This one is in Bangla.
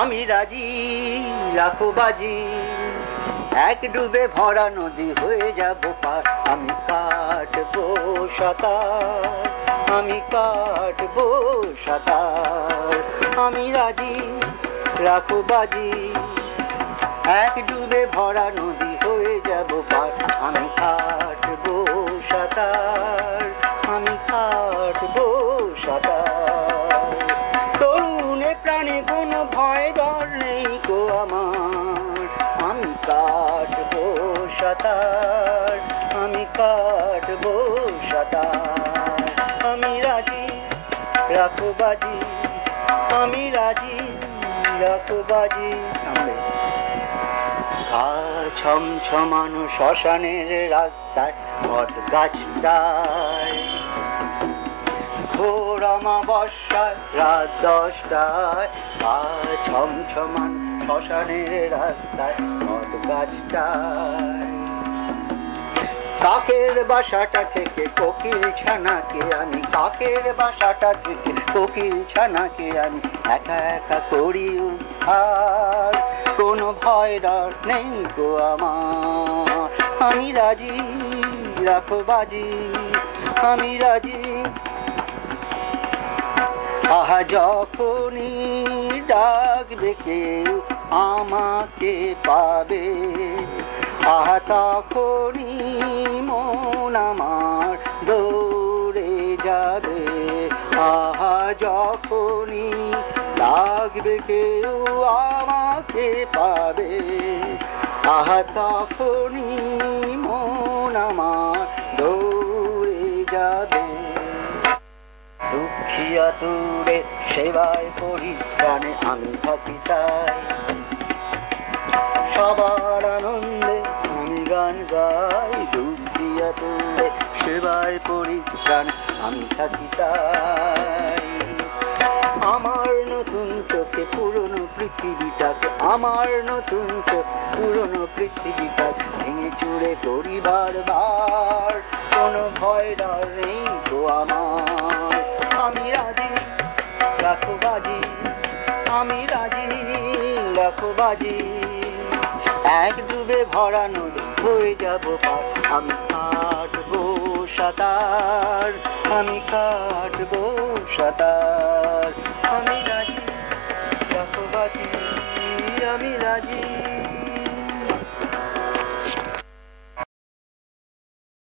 আমি রাজি রাখো বাজি, এক ডুবে ভরা নদী হয়ে যাব পার। আমি কাটবো সাঁতার, আমি কাটবো সাঁতার। আমি রাজি রাখো বাজি, এক ডুবে ভরা নদী হয়ে যাব পার। আমি কাটবো সাঁতার, আমি কাটবো সাঁতার। তরুণে প্রাণে কোনো ভয় ডর নেই গো আমার। আমি কাটবো সাঁতার, আমি কাটবো সাঁতার। আমি রাজি রাখো বাজি, আমি রাজি রাখো বাজি। ছমছমানো শ্মশানের রাস্তায় বট গাছটায়, ঘোর অমাবস্যায় রাত 10টায়। ছমছমান শ্মশানের রাস্তায় বট গাছটায়, কাকের বাসাটা থেকে কোকিল ছানাকে আমি, কাকের বাসাটা থেকে কোকিল ছানাকে আমি একা একা করি উদ্ধার। কোনো ভয় ডর নেই গো আমার। আমি রাজি রাখো বাজি, আমি রাজি। আহা যখনই ডাকবে কেউ আমাকে পাবে, আহা তখনই মন আমার দৌড়ে যাবে। আহা যখনই ডাকবে কেউ আমাকে পাবে, আহা তখনই মন আমার দৌড়ে যাবে। দুঃখিয়া তুরে সেবায় পরিত্রাণে আমি থাকি তাই, সবার আনন্দে আমি গান গাই। দুঃখিয়া তুরে সেবায় পরিত্রাণে আমি থাকি তাই। আমার নতুন চোখে পুরনো পৃথিবীটাকে, আমার নতুন চোখ পুরনো পৃথিবীটাকে ভেঙে চুরে করি বারবার। কোনো ভয় ডর নেই গো আমার। আমি রাজি রাখো বাজি, আমি রাজি রাখো বাজি, এক ডুবে ভরা নদী হয়ে যাব পার। আমি কাটবো সাঁতার, আমি কাটবো সাঁতার। আমি রাজি রাখো বাজি, আমি রাজি।